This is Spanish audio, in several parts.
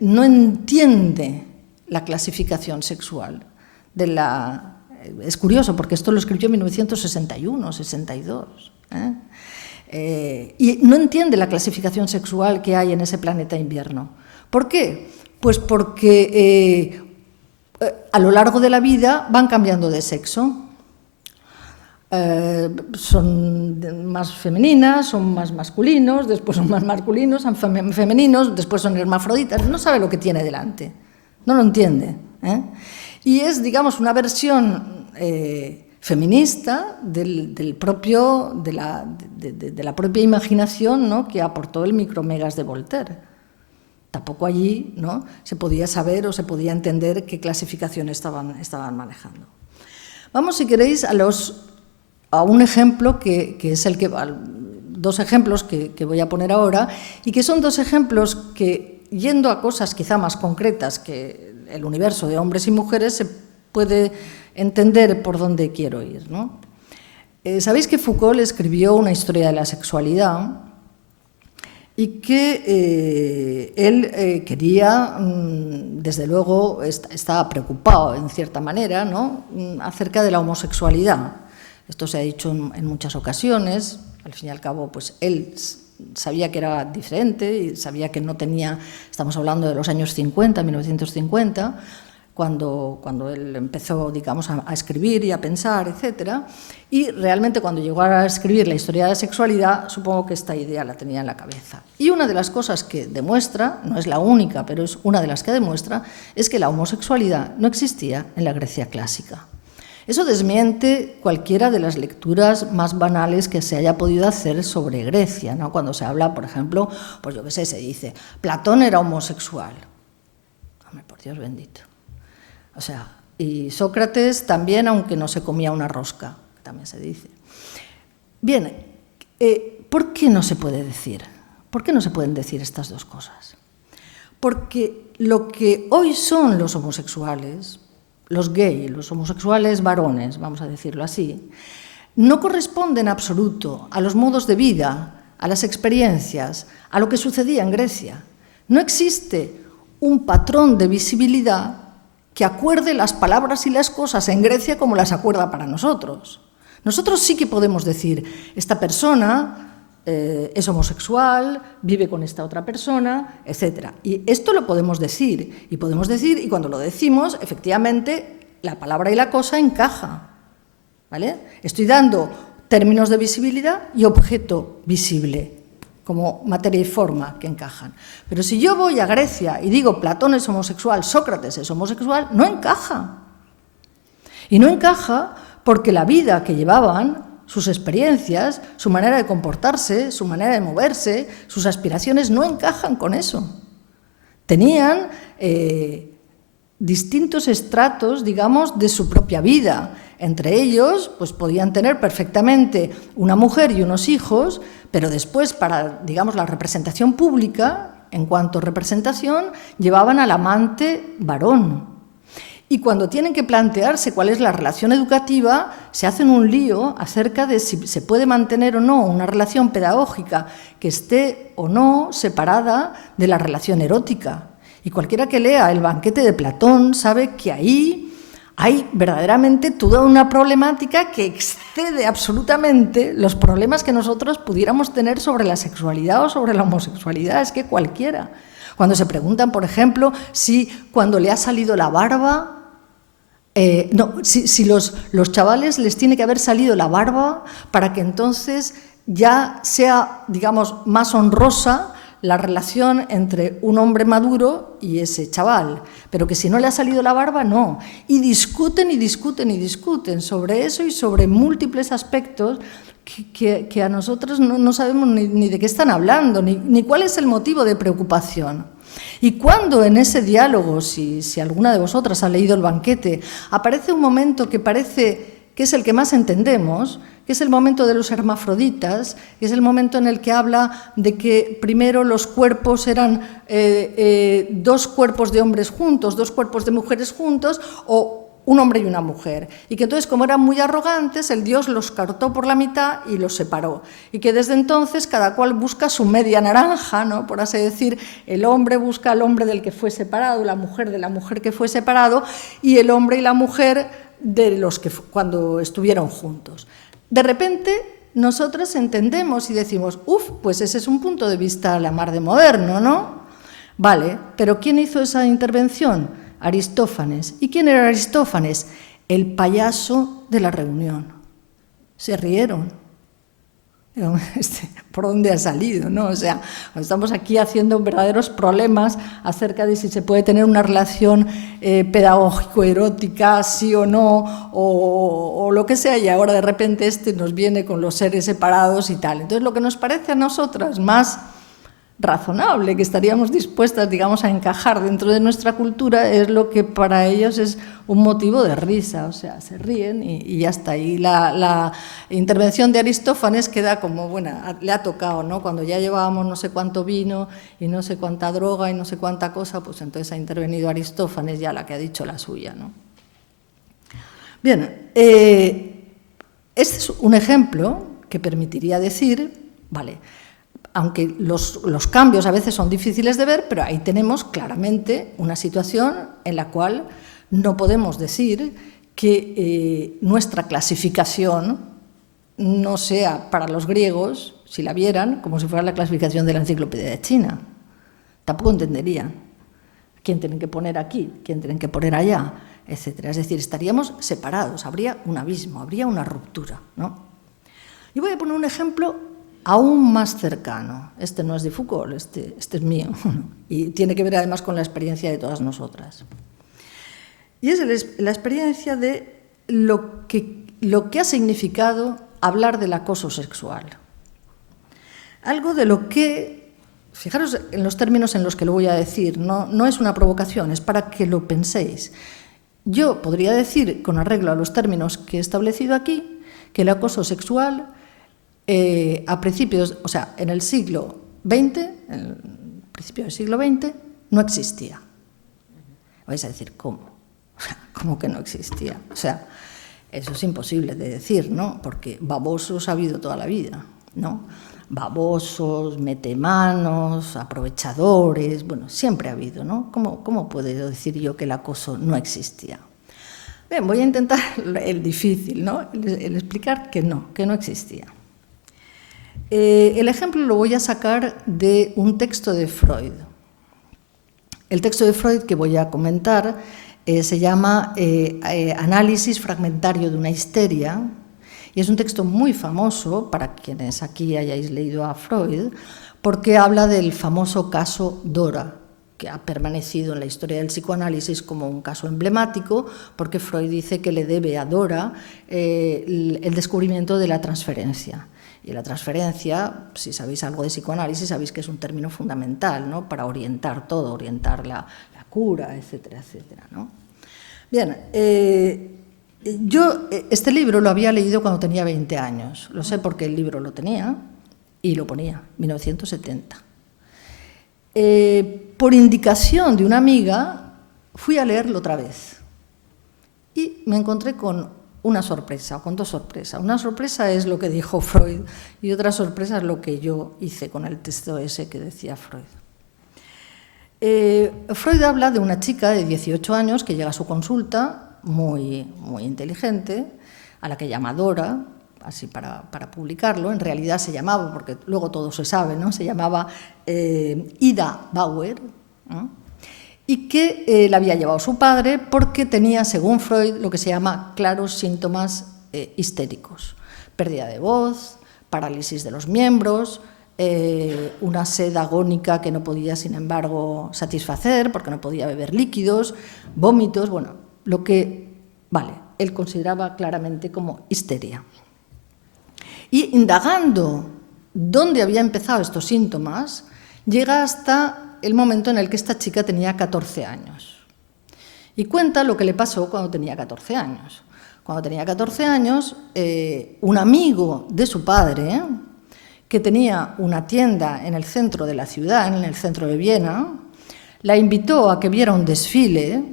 no entiende la clasificación sexual de la... Es curioso, porque esto lo escribió en 1961, 62. Y no entiende la clasificación sexual que hay en ese planeta invierno. ¿Por qué? Pues porque a lo largo de la vida van cambiando de sexo. Son más femeninas, son más masculinos, después son más masculinos, son femeninos, después son hermafroditas. No sabe lo que tiene delante, no lo entiende. Y es, digamos, una versión feminista de la propia imaginación, ¿no?, que aportó el Micromegas de Voltaire. Tampoco allí, ¿no?, se podía saber o se podía entender qué clasificación estaban manejando. Vamos, si queréis, a un ejemplo que es dos ejemplos que voy a poner ahora, y que son dos ejemplos que, yendo a cosas quizá más concretas que el universo de hombres y mujeres, se puede entender por dónde quiero ir, ¿no? Sabéis que Foucault escribió una historia de la sexualidad y que él quería, desde luego, estaba preocupado en cierta manera, ¿no?, acerca de la homosexualidad. Esto se ha dicho en muchas ocasiones. Al fin y al cabo, pues él sabía que era diferente y sabía que no tenía... Estamos hablando de los años 50, 1950, cuando él empezó, digamos, a escribir y a pensar, etc. Y realmente cuando llegó a escribir la historia de la sexualidad, supongo que esta idea la tenía en la cabeza. Y una de las cosas que demuestra, no es la única, pero es una de las que demuestra, es que la homosexualidad no existía en la Grecia clásica. Eso desmiente cualquiera de las lecturas más banales que se haya podido hacer sobre Grecia, ¿no? Cuando se habla, por ejemplo, pues yo qué sé, se dice, Platón era homosexual. Hombre, por Dios bendito. O sea, y Sócrates también, aunque no se comía una rosca, también se dice. Bien, ¿por qué no se puede decir? ¿Por qué no se pueden decir estas dos cosas? Porque lo que hoy son los homosexuales, los gays, los homosexuales varones, vamos a decirlo así, no corresponde en absoluto a los modos de vida, a las experiencias, a lo que sucedía en Grecia. No existe un patrón de visibilidad que acuerde las palabras y las cosas en Grecia como las acuerda para nosotros. Nosotros sí que podemos decir, esta persona es homosexual, vive con esta otra persona, etc. Y esto lo podemos decir, y cuando lo decimos, efectivamente, la palabra y la cosa encaja, ¿vale? Estoy dando términos de visibilidad y objeto visible, como materia y forma que encajan. Pero si yo voy a Grecia y digo Platón es homosexual, Sócrates es homosexual, no encaja. Y no encaja porque la vida que llevaban, sus experiencias, su manera de comportarse, su manera de moverse, sus aspiraciones no encajan con eso. Tenían distintos estratos, digamos, de su propia vida. Entre ellos, pues podían tener perfectamente una mujer y unos hijos, pero después, para, digamos, la representación pública, en cuanto a representación, llevaban al amante varón. Y cuando tienen que plantearse cuál es la relación educativa, se hacen un lío acerca de si se puede mantener o no una relación pedagógica que esté o no separada de la relación erótica. Y cualquiera que lea El banquete de Platón sabe que ahí hay verdaderamente toda una problemática que excede absolutamente los problemas que nosotros pudiéramos tener sobre la sexualidad o sobre la homosexualidad. Es que cualquiera. Cuando se preguntan, por ejemplo, si cuando le ha salido la barba, si los chavales les tiene que haber salido la barba para que entonces ya sea, digamos, más honrosa la relación entre un hombre maduro y ese chaval, pero que si no le ha salido la barba, no. Y discuten y discuten y discuten sobre eso y sobre múltiples aspectos que a nosotros no sabemos ni de qué están hablando, ni cuál es el motivo de preocupación. Y cuando en ese diálogo, si alguna de vosotras ha leído El banquete, aparece un momento que parece que es el que más entendemos, que es el momento de los hermafroditas, que es el momento en el que habla de que primero los cuerpos eran dos cuerpos de hombres juntos, dos cuerpos de mujeres juntos, o un hombre y una mujer, y que entonces, como eran muy arrogantes, el Dios los cortó por la mitad y los separó, y que desde entonces cada cual busca su media naranja, ¿no? Por así decir, el hombre busca al hombre del que fue separado, la mujer de la mujer que fue separado, y el hombre y la mujer de los que cuando estuvieron juntos. De repente, nosotros entendemos y decimos, pues ese es un punto de vista a la mar de moderno, ¿no? Vale, pero ¿quién hizo esa intervención? Aristófanes. ¿Y quién era Aristófanes? El payaso de la reunión. Se rieron. ¿Por dónde ha salido? ¿No? O sea, estamos aquí haciendo verdaderos problemas acerca de si se puede tener una relación pedagógico-erótica, sí o no, o lo que sea, y ahora de repente nos viene con los seres separados y tal. Entonces, lo que nos parece a nosotras más razonable, que estaríamos dispuestas, digamos, a encajar dentro de nuestra cultura, es lo que para ellos es un motivo de risa, o sea, se ríen y ya está. Y la intervención de Aristófanes queda como, bueno, le ha tocado, ¿no? Cuando ya llevábamos no sé cuánto vino y no sé cuánta droga y no sé cuánta cosa, pues entonces ha intervenido Aristófanes, ya la que ha dicho la suya, ¿no? Bien, este es un ejemplo que permitiría decir, vale, aunque los cambios a veces son difíciles de ver, pero ahí tenemos claramente una situación en la cual no podemos decir que nuestra clasificación no sea para los griegos, si la vieran, como si fuera la clasificación de la enciclopedia de China. Tampoco entenderían quién tienen que poner aquí, quién tienen que poner allá, etc. Es decir, estaríamos separados, habría un abismo, habría una ruptura, ¿no? Y voy a poner un ejemplo aún más cercano. Este no es de Foucault, este es mío, y tiene que ver además con la experiencia de todas nosotras. Y es la experiencia de lo que ha significado hablar del acoso sexual. Algo de lo que, fijaros en los términos en los que lo voy a decir, no es una provocación, es para que lo penséis. Yo podría decir, con arreglo a los términos que he establecido aquí, que el acoso sexual a principios, o sea, en el siglo XX, en el principio del siglo XX, no existía. Vais a decir, ¿cómo? O sea, ¿cómo que no existía? O sea, eso es imposible de decir, ¿no? Porque babosos ha habido toda la vida, ¿no? Babosos, metemanos, aprovechadores, bueno, siempre ha habido, ¿no? ¿Cómo puedo decir yo que el acoso no existía? Bien, voy a intentar el difícil, ¿no? El explicar que no existía. El ejemplo lo voy a sacar de un texto de Freud. El texto de Freud que voy a comentar se llama Análisis fragmentario de una histeria, y es un texto muy famoso para quienes aquí hayáis leído a Freud, porque habla del famoso caso Dora, que ha permanecido en la historia del psicoanálisis como un caso emblemático, porque Freud dice que le debe a Dora el descubrimiento de la transferencia. Y la transferencia, si sabéis algo de psicoanálisis, sabéis que es un término fundamental, ¿no? Para orientar todo, orientar la cura, etcétera, etcétera, ¿no? Bien, yo este libro lo había leído cuando tenía 20 años. Lo sé porque el libro lo tenía y lo ponía, 1970. Por indicación de una amiga, fui a leerlo otra vez y me encontré con una sorpresa, o con dos sorpresas. Una sorpresa es lo que dijo Freud y otra sorpresa es lo que yo hice con el texto ese que decía Freud. Freud habla de una chica de 18 años que llega a su consulta, muy inteligente, a la que llama Dora, así para publicarlo. En realidad se llamaba, porque luego todo se sabe, ¿no? Se llamaba Ida Bauer, ¿no? Y que la había llevado su padre porque tenía, según Freud, lo que se llama claros síntomas histéricos. Pérdida de voz, parálisis de los miembros, una sed agónica que no podía, sin embargo, satisfacer porque no podía beber líquidos, vómitos, bueno, lo que, vale, él consideraba claramente como histeria. Y indagando dónde había empezado estos síntomas, llega hasta el momento en el que esta chica tenía 14 años. Y cuenta lo que le pasó cuando tenía 14 años. Cuando tenía 14 años, un amigo de su padre, que tenía una tienda en el centro de la ciudad, en el centro de Viena, la invitó a que viera un desfile,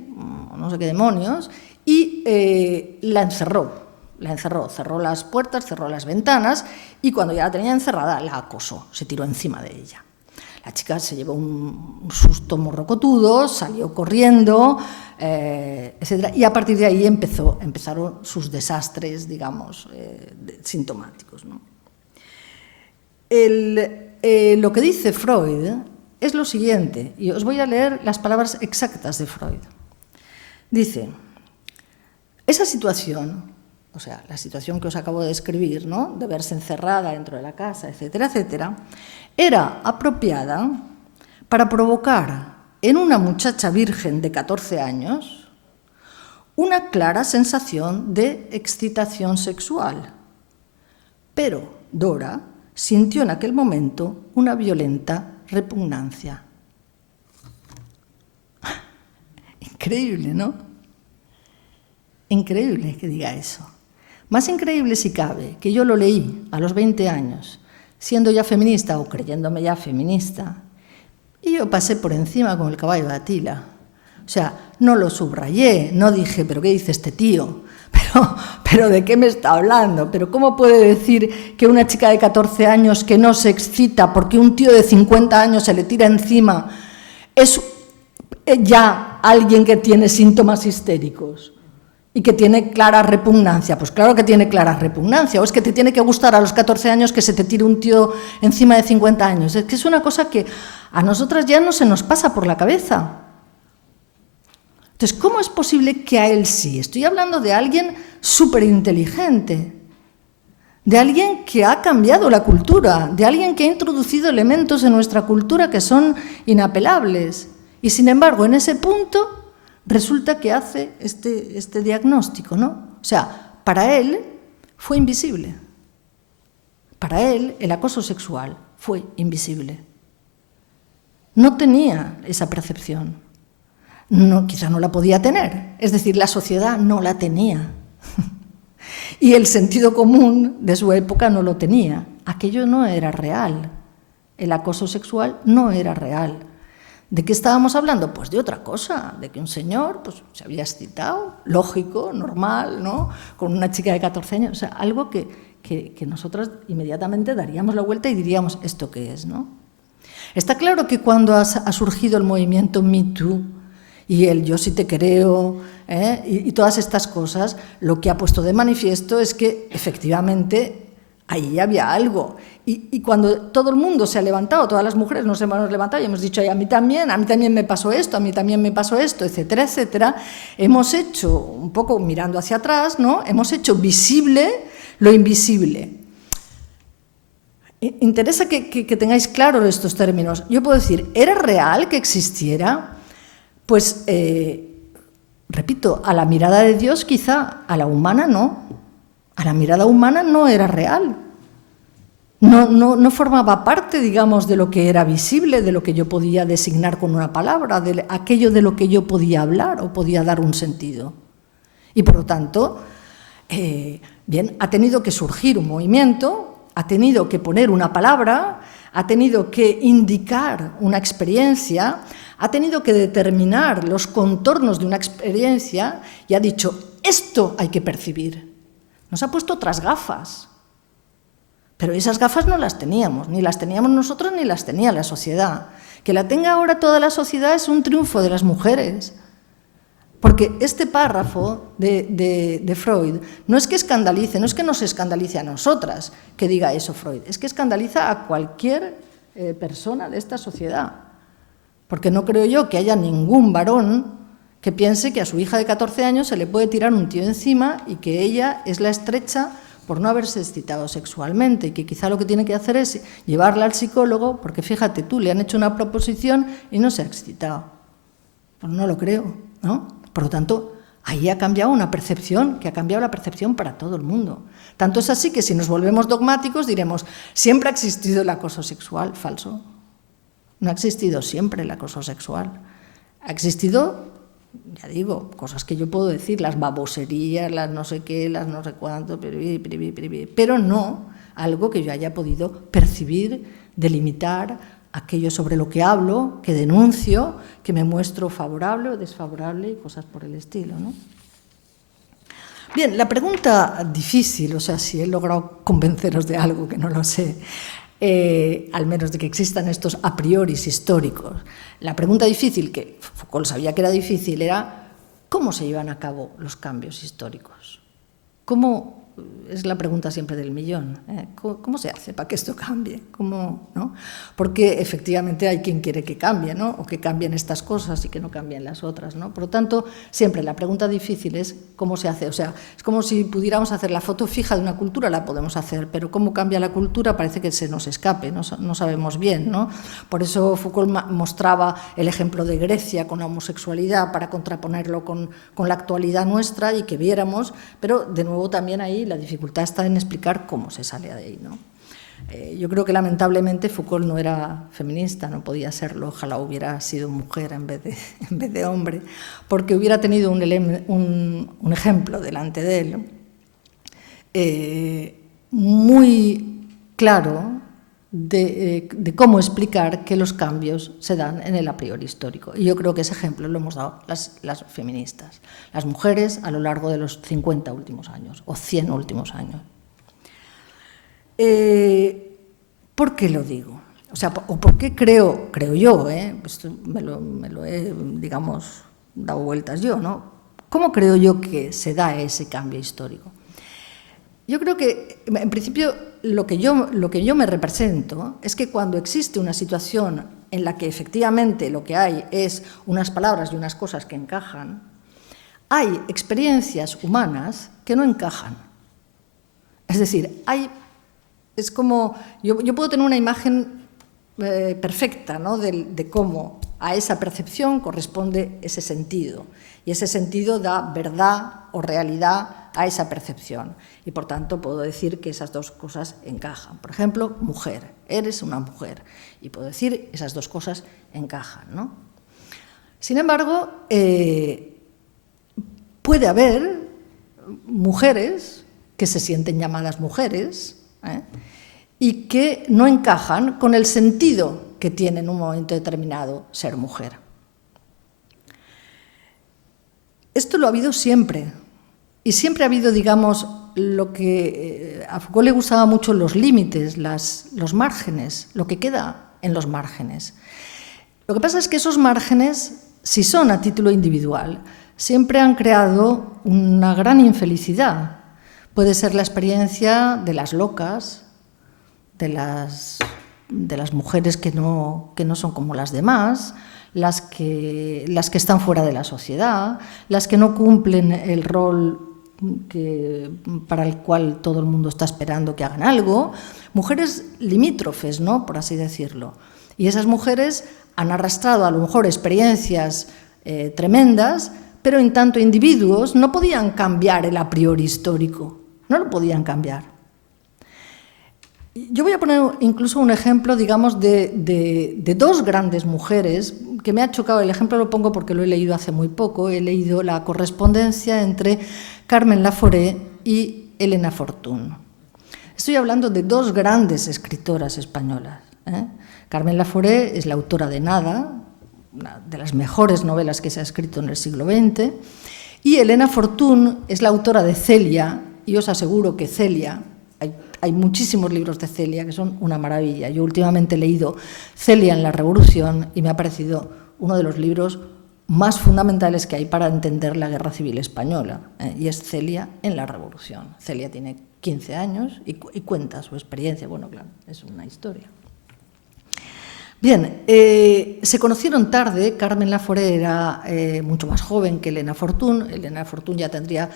no sé qué demonios, y la encerró, cerró las puertas, cerró las ventanas y cuando ya la tenía encerrada la acosó, se tiró encima de ella. La chica se llevó un susto morrocotudo, salió corriendo, etc. Y a partir de ahí empezaron sus desastres, digamos, sintomáticos, ¿no? Lo que dice Freud es lo siguiente, y os voy a leer las palabras exactas de Freud. Dice, esa situación, o sea, la situación que os acabo de describir, ¿no?, de verse encerrada dentro de la casa, etcétera, etcétera, era apropiada para provocar en una muchacha virgen de 14 años una clara sensación de excitación sexual. Pero Dora sintió en aquel momento una violenta repugnancia. Increíble, ¿no? Increíble que diga eso. Más increíble si cabe que yo lo leí a los 20 años, siendo ya feminista o creyéndome ya feminista, y yo pasé por encima con el caballo de Atila. O sea, no lo subrayé, no dije, ¿pero qué dice este tío? ¿Pero ¿de qué me está hablando? ¿Pero cómo puede decir que una chica de 14 años que no se excita porque un tío de 50 años se le tira encima es ya alguien que tiene síntomas histéricos y que tiene clara repugnancia? Pues claro que tiene clara repugnancia. O es que te tiene que gustar a los 14 años que se te tire un tío encima de 50 años. Es que es una cosa que a nosotras ya no se nos pasa por la cabeza. Entonces, ¿cómo es posible que a él sí? Estoy hablando de alguien súper inteligente, de alguien que ha cambiado la cultura, de alguien que ha introducido elementos en nuestra cultura que son inapelables. Y sin embargo, en ese punto resulta que hace este diagnóstico, ¿no? O sea, para él fue invisible. Para él el acoso sexual fue invisible. No tenía esa percepción. No, quizá no la podía tener, es decir, la sociedad no la tenía. Y el sentido común de su época no lo tenía. Aquello no era real. El acoso sexual no era real. ¿De qué estábamos hablando? Pues de otra cosa, de que un señor pues, se había excitado, lógico, normal, ¿no?, con una chica de 14 años. O sea, algo que nosotras inmediatamente daríamos la vuelta y diríamos, ¿esto qué es, no? Está claro que cuando ha surgido el movimiento Me Too, y el yo sí te creo, y todas estas cosas, lo que ha puesto de manifiesto es que efectivamente ahí había algo. Y cuando todo el mundo se ha levantado, todas las mujeres nos hemos levantado y hemos dicho, a mí también me pasó esto, a mí también me pasó esto, etcétera, etcétera, hemos hecho, un poco mirando hacia atrás, ¿no?, hemos hecho visible lo invisible. Interesa que tengáis claros estos términos. Yo puedo decir, ¿era real que existiera? Pues, repito, a la mirada de Dios quizá, a la humana no. A la mirada humana no era real. No formaba parte, digamos, de lo que era visible, de lo que yo podía designar con una palabra, de aquello de lo que yo podía hablar o podía dar un sentido. Y por lo tanto, bien, ha tenido que surgir un movimiento, ha tenido que poner una palabra, ha tenido que indicar una experiencia, ha tenido que determinar los contornos de una experiencia y ha dicho, esto hay que percibir. Nos ha puesto otras gafas, pero esas gafas no las teníamos, ni las teníamos nosotros ni las tenía la sociedad. Que la tenga ahora toda la sociedad es un triunfo de las mujeres. Porque este párrafo de Freud no es que escandalice, no es que nos escandalice a nosotras que diga eso Freud, es que escandaliza a cualquier persona de esta sociedad. Porque no creo yo que haya ningún varón que piense que a su hija de 14 años se le puede tirar un tío encima y que ella es la estrecha por no haberse excitado sexualmente y que quizá lo que tiene que hacer es llevarla al psicólogo porque fíjate tú, le han hecho una proposición y no se ha excitado. Pues no lo creo, ¿no? Por lo tanto, ahí ha cambiado una percepción, que ha cambiado la percepción para todo el mundo. Tanto es así que si nos volvemos dogmáticos diremos, siempre ha existido el acoso sexual. Falso. No ha existido siempre el acoso sexual. Ha existido, ya digo, cosas que yo puedo decir, las baboserías, las no sé qué, las no sé cuánto, pero no algo que yo haya podido percibir, delimitar, aquello sobre lo que hablo, que denuncio, que me muestro favorable o desfavorable y cosas por el estilo, ¿no? Bien, la pregunta difícil, o sea, si he logrado convenceros de algo que no lo sé, al menos de que existan estos a priori históricos, la pregunta difícil, que Foucault sabía que era difícil, era ¿cómo se llevan a cabo los cambios históricos? ¿Cómo? Es la pregunta siempre del millón. ¿Cómo se hace para que esto cambie? ¿Cómo, no? Porque efectivamente hay quien quiere que cambie, ¿no? O que cambien estas cosas y que no cambien las otras, ¿no? Por lo tanto, siempre la pregunta difícil es ¿cómo se hace? O sea, es como si pudiéramos hacer la foto fija de una cultura, la podemos hacer, pero cómo cambia la cultura parece que se nos escape, no sabemos bien, ¿no? Por eso Foucault mostraba el ejemplo de Grecia con la homosexualidad para contraponerlo con la actualidad nuestra y que viéramos, pero de nuevo también ahí la dificultad está en explicar cómo se sale de ahí, ¿no? Yo creo que lamentablemente Foucault no era feminista, no podía serlo, ojalá hubiera sido mujer en vez de hombre, porque hubiera tenido un ejemplo delante de él muy claro de cómo explicar que los cambios se dan en el a priori histórico. Y yo creo que ese ejemplo lo hemos dado las feministas, las mujeres a lo largo de los 50 últimos años o 100 últimos años. ¿Por qué lo digo? O sea, o por qué creo yo, esto me lo he, digamos, dado vueltas yo, ¿no? ¿Cómo creo yo que se da ese cambio histórico? Yo creo que, en principio, lo que yo me represento es que cuando existe una situación en la que efectivamente lo que hay es unas palabras y unas cosas que encajan, hay experiencias humanas que no encajan. Es decir, es como, yo puedo tener una imagen perfecta, ¿no? de cómo a esa percepción corresponde ese sentido. Y ese sentido da verdad o realidad a esa percepción. Y por tanto puedo decir que esas dos cosas encajan. Por ejemplo, mujer, eres una mujer. Y puedo decir esas dos cosas encajan, ¿no? Sin embargo, puede haber mujeres que se sienten llamadas mujeres, y que no encajan con el sentido que tiene en un momento determinado ser mujer. Esto lo ha habido siempre, y siempre ha habido, digamos, lo que a Foucault le gustaba mucho, los límites, los márgenes, lo que queda en los márgenes. Lo que pasa es que esos márgenes, si son a título individual, siempre han creado una gran infelicidad. Puede ser la experiencia de las locas, de las mujeres que no son como las demás, las que están fuera de la sociedad, las que no cumplen el rol para el cual todo el mundo está esperando que hagan algo, mujeres limítrofes, ¿no? Por así decirlo. Y esas mujeres han arrastrado a lo mejor experiencias tremendas, pero en tanto individuos no podían cambiar el a priori histórico, no lo podían cambiar. Yo voy a poner incluso un ejemplo, digamos, de dos grandes mujeres, que me ha chocado. El ejemplo lo pongo porque lo he leído hace muy poco. He leído la correspondencia entre Carmen Laforet y Elena Fortún. Estoy hablando de dos grandes escritoras españolas. Carmen Laforet es la autora de Nada, una de las mejores novelas que se ha escrito en el siglo XX, y Elena Fortún es la autora de Celia, y os aseguro que Celia... Hay muchísimos libros de Celia que son una maravilla. Yo últimamente he leído Celia en la Revolución y me ha parecido uno de los libros más fundamentales que hay para entender la Guerra Civil Española, y es Celia en la Revolución. Celia tiene 15 años y cuenta su experiencia. Bueno, claro, es una historia. Bien, se conocieron tarde. Carmen Laforet era mucho más joven que Elena Fortún. Elena Fortún ya tendría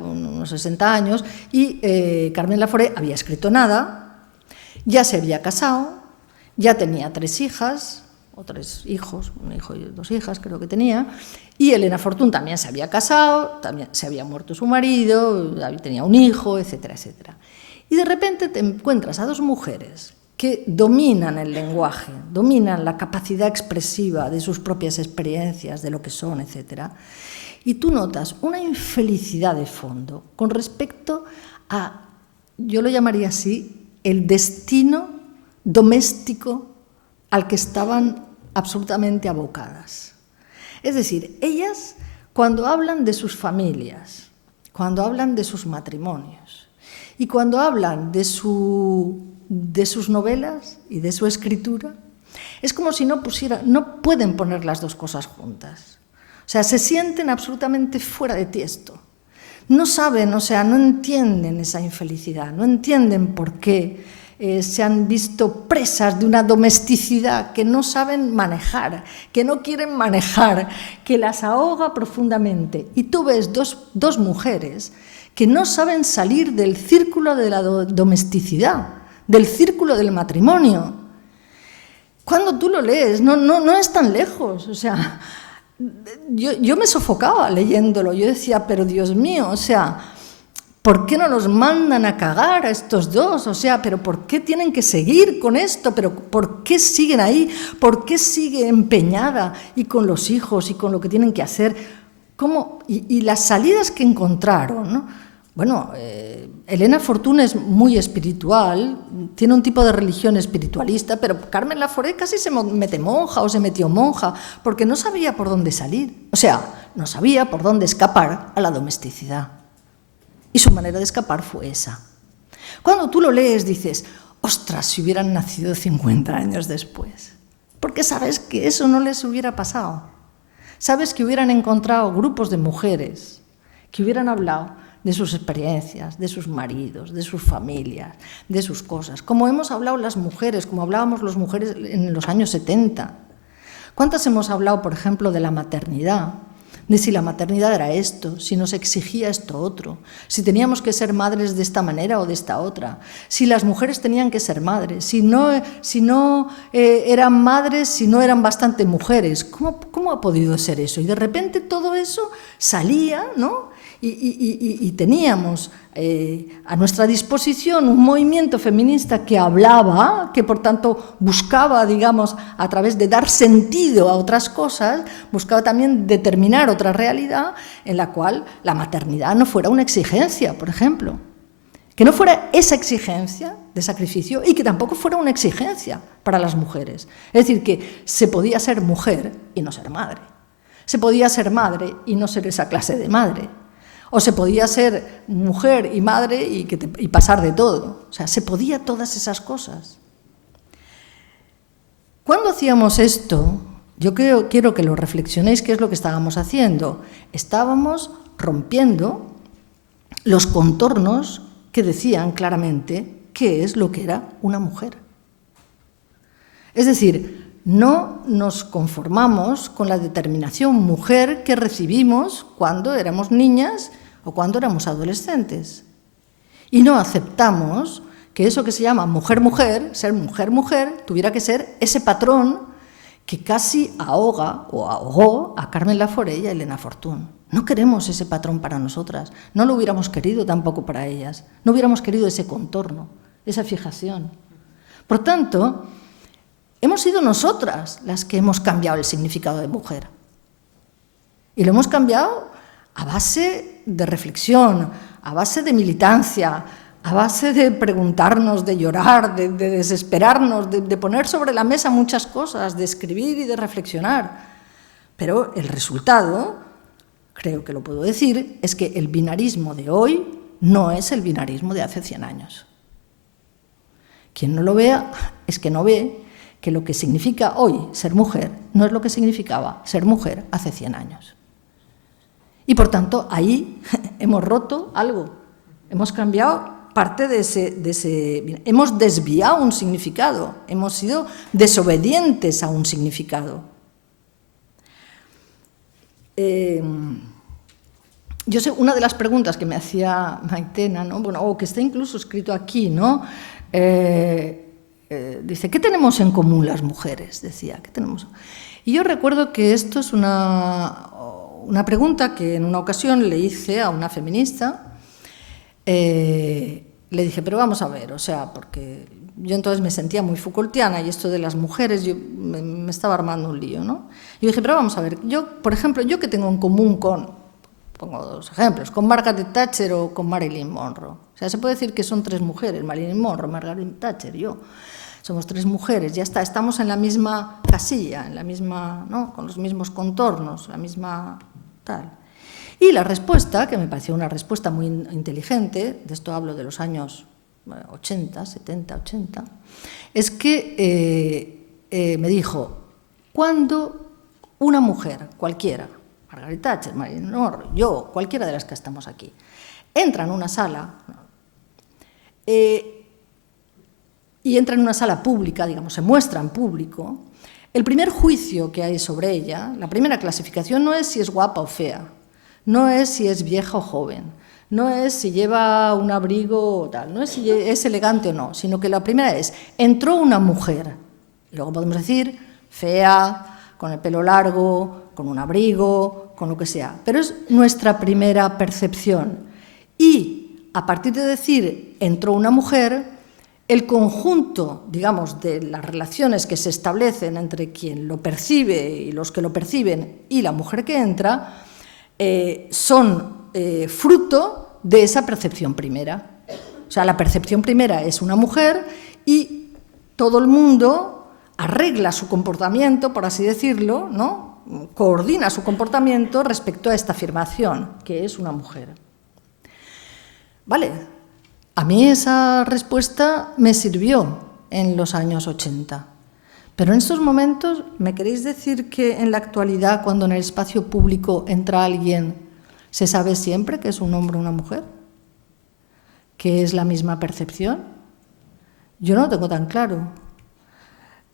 unos 60 años, y Carmen Laforet había escrito Nada, ya se había casado, ya tenía 3 hijas, o 3 hijos, un hijo y 2 hijas creo que tenía, y Elena Fortún también se había casado, también se había muerto su marido, tenía un hijo, etcétera, etcétera. Y de repente te encuentras a dos mujeres que dominan el lenguaje, dominan la capacidad expresiva de sus propias experiencias, de lo que son, etc. Y tú notas una infelicidad de fondo con respecto a, yo lo llamaría así, el destino doméstico al que estaban absolutamente abocadas. Es decir, ellas, cuando hablan de sus familias, cuando hablan de sus matrimonios y cuando hablan de sus novelas y de su escritura, es como si no pueden poner las dos cosas juntas. O sea, se sienten absolutamente fuera de tiesto. No saben, o sea, no entienden esa infelicidad, no entienden por qué se han visto presas de una domesticidad que no saben manejar, que no quieren manejar, que las ahoga profundamente. Y tú ves dos mujeres que no saben salir del círculo de la domesticidad, del círculo del matrimonio. Cuando tú lo lees, no es tan lejos, o sea, yo me sofocaba leyéndolo, yo decía, pero Dios mío, o sea, ¿por qué no los mandan a cagar a estos dos? O sea, ¿pero por qué tienen que seguir con esto? ¿Pero por qué siguen ahí? ¿Por qué sigue empeñada y con los hijos y con lo que tienen que hacer? ¿Cómo? Y las salidas que encontraron, ¿no? Bueno, Elena Fortún es muy espiritual, tiene un tipo de religión espiritualista, pero Carmen Laforet casi se mete monja o se metió monja, porque no sabía por dónde salir. O sea, no sabía por dónde escapar a la domesticidad. Y su manera de escapar fue esa. Cuando tú lo lees dices, ostras, si hubieran nacido 50 años después. Porque sabes que eso no les hubiera pasado. Sabes que hubieran encontrado grupos de mujeres que hubieran hablado de sus experiencias, de sus maridos, de sus familias, de sus cosas. Como hemos hablado las mujeres, como hablábamos las mujeres en los años 70. ¿Cuántas hemos hablado, por ejemplo, de la maternidad? De si la maternidad era esto, si nos exigía esto otro, si teníamos que ser madres de esta manera o de esta otra, si las mujeres tenían que ser madres, si no eran madres, si no eran bastante mujeres. ¿Cómo ha podido ser eso? Y de repente todo eso salía, ¿no? Y teníamos a nuestra disposición un movimiento feminista que hablaba, que por tanto buscaba, digamos, a través de dar sentido a otras cosas, buscaba también determinar otra realidad en la cual la maternidad no fuera una exigencia, por ejemplo. Que no fuera esa exigencia de sacrificio y que tampoco fuera una exigencia para las mujeres. Es decir, que se podía ser mujer y no ser madre. Se podía ser madre y no ser esa clase de madre. O se podía ser mujer y madre y pasar de todo. O sea, se podía todas esas cosas. Cuando hacíamos esto, yo quiero que lo reflexionéis qué es lo que estábamos haciendo. Estábamos rompiendo los contornos que decían claramente qué es lo que era una mujer. Es decir, no nos conformamos con la determinación mujer que recibimos cuando éramos niñas o cuando éramos adolescentes. Y no aceptamos que eso que se llama mujer-mujer, ser mujer-mujer, tuviera que ser ese patrón que casi ahoga o ahogó a Carmen Laforet y a Elena Fortún. No queremos ese patrón para nosotras, no lo hubiéramos querido tampoco para ellas, no hubiéramos querido ese contorno, esa fijación. Por tanto, hemos sido nosotras las que hemos cambiado el significado de mujer. Y lo hemos cambiado a base de reflexión, a base de militancia, a base de preguntarnos, de llorar, de desesperarnos, de poner sobre la mesa muchas cosas, de escribir y de reflexionar. Pero el resultado, creo que lo puedo decir, es que el binarismo de hoy no es el binarismo de hace 100 años. Quien no lo vea es que no ve que lo que significa hoy ser mujer no es lo que significaba ser mujer hace 100 años. Y por tanto, ahí hemos roto algo, hemos cambiado parte de ese, hemos desviado un significado, hemos sido desobedientes a un significado. Yo sé, una de las preguntas que me hacía Maitena, ¿no? Bueno, o que está incluso escrito aquí, ¿no? Dice, ¿qué tenemos en común las mujeres? Decía, ¿qué tenemos? Y yo recuerdo que esto es una pregunta que en una ocasión le hice a una feminista. Le dije, pero vamos a ver, o sea, porque yo entonces me sentía muy Foucaultiana y esto de las mujeres, yo me estaba armando un lío, ¿no? Y yo dije, pero vamos a ver, yo, por ejemplo, ¿yo qué tengo en común con, pongo dos ejemplos, con Margaret Thatcher o con Marilyn Monroe? O sea, se puede decir que son tres mujeres, Marilyn Monroe, Margaret Thatcher, yo. Somos tres mujeres, ya está, estamos en la misma casilla, en la misma, ¿no? Con los mismos contornos, la misma tal. Y la respuesta, que me pareció una respuesta muy inteligente, de esto hablo de los años 80, 70, 80, es que me dijo, cuando una mujer, cualquiera, Margaret Thatcher, Marilyn Monroe, yo, cualquiera de las que estamos aquí, entra en una sala y entra en una sala pública, digamos, se muestra en público, el primer juicio que hay sobre ella, la primera clasificación no es si es guapa o fea, no es si es vieja o joven, no es si lleva un abrigo o tal, no es si es elegante o no, sino que la primera es, entró una mujer, y luego podemos decir fea, con el pelo largo, con un abrigo, con lo que sea, pero es nuestra primera percepción. Y a partir de decir entró una mujer, el conjunto, digamos, de las relaciones que se establecen entre quien lo percibe y los que lo perciben y la mujer que entra, son fruto de esa percepción primera. O sea, la percepción primera es una mujer y todo el mundo arregla su comportamiento, por así decirlo, ¿no? Coordina su comportamiento respecto a esta afirmación, que es una mujer. Vale, a mí esa respuesta me sirvió en los años 80, pero en estos momentos, ¿me queréis decir que en la actualidad, cuando en el espacio público entra alguien, se sabe siempre que es un hombre o una mujer? ¿Que es la misma percepción? Yo no lo tengo tan claro.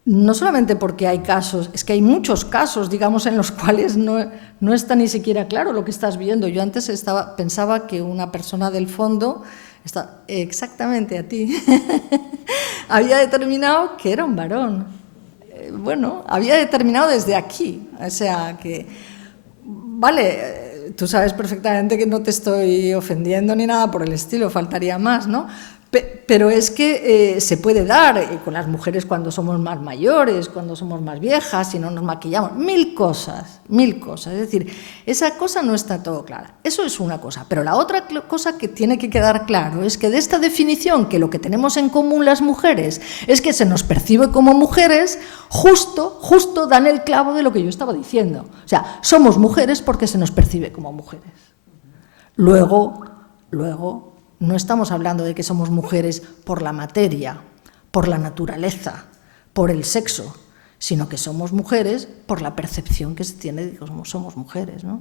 No solamente porque hay casos, es que hay muchos casos, digamos, en los cuales no está ni siquiera claro lo que estás viendo. Yo antes pensaba que una persona del fondo, exactamente a ti, había determinado que era un varón. Bueno, había determinado desde aquí. O sea, que, vale, tú sabes perfectamente que no te estoy ofendiendo ni nada por el estilo, faltaría más, ¿no? Pero es que se puede dar con las mujeres cuando somos más mayores, cuando somos más viejas, si no nos maquillamos, mil cosas. Es decir, esa cosa no está todo clara. Eso es una cosa. Pero la otra cosa que tiene que quedar claro es que de esta definición, que lo que tenemos en común las mujeres es que se nos percibe como mujeres, justo dan el clavo de lo que yo estaba diciendo. O sea, somos mujeres porque se nos percibe como mujeres. Luego, no estamos hablando de que somos mujeres por la materia, por la naturaleza, por el sexo, sino que somos mujeres por la percepción que se tiene de que somos mujeres, ¿no?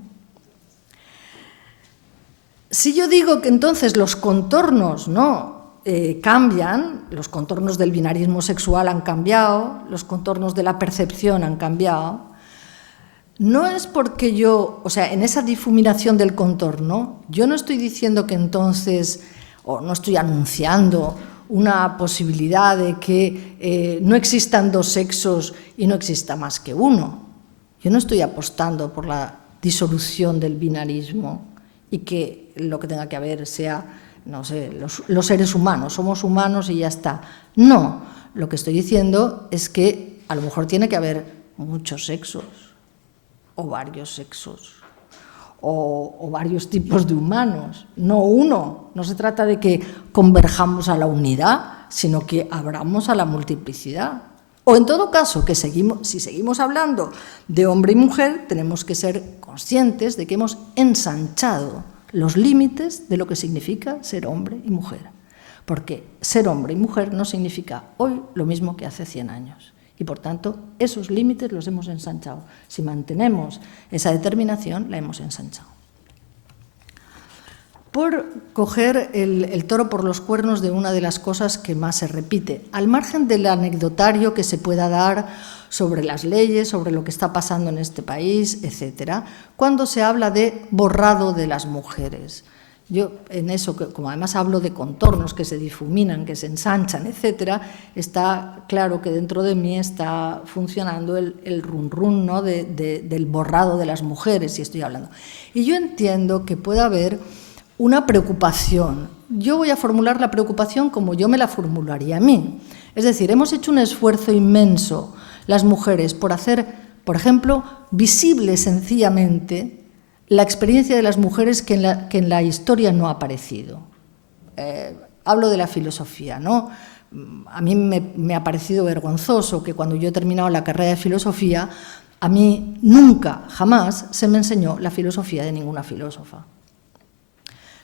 Si yo digo que entonces los contornos, ¿no?, cambian, los contornos del binarismo sexual han cambiado, los contornos de la percepción han cambiado, no es porque yo, o sea, en esa difuminación del contorno, yo no estoy diciendo que entonces, o no estoy anunciando una posibilidad de que no existan dos sexos y no exista más que uno. Yo no estoy apostando por la disolución del binarismo y que lo que tenga que haber sea, no sé, los seres humanos, somos humanos y ya está. No, lo que estoy diciendo es que a lo mejor tiene que haber muchos sexos, o varios sexos, o varios tipos de humanos, no uno. No se trata de que converjamos a la unidad, sino que abramos a la multiplicidad. O en todo caso, que si seguimos hablando de hombre y mujer, tenemos que ser conscientes de que hemos ensanchado los límites de lo que significa ser hombre y mujer. Porque ser hombre y mujer no significa hoy lo mismo que hace 100 años. Y, por tanto, esos límites los hemos ensanchado. Si mantenemos esa determinación, la hemos ensanchado. Por coger el toro por los cuernos de una de las cosas que más se repite, al margen del anecdotario que se pueda dar sobre las leyes, sobre lo que está pasando en este país, etcétera, cuando se habla de borrado de las mujeres. Yo en eso, como además hablo de contornos que se difuminan, que se ensanchan, etcétera, está claro que dentro de mí está funcionando el run-run, ¿no?, del borrado de las mujeres, si estoy hablando. Y yo entiendo que puede haber una preocupación. Yo voy a formular la preocupación como yo me la formularía a mí. Es decir, hemos hecho un esfuerzo inmenso las mujeres por hacer, por ejemplo, visible sencillamente la experiencia de las mujeres que en la historia no ha aparecido. Hablo de la filosofía, ¿no? A mí me ha parecido vergonzoso que cuando yo he terminado la carrera de filosofía A mí nunca, jamás, se me enseñó la filosofía de ninguna filósofa.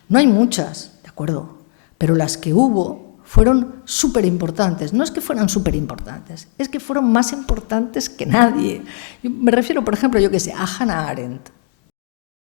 No hay muchas, ¿de acuerdo? Pero las que hubo fueron súper importantes. No es que fueran súper importantes, es que fueron más importantes que nadie. Yo me refiero, por ejemplo, yo qué sé, a Hannah Arendt.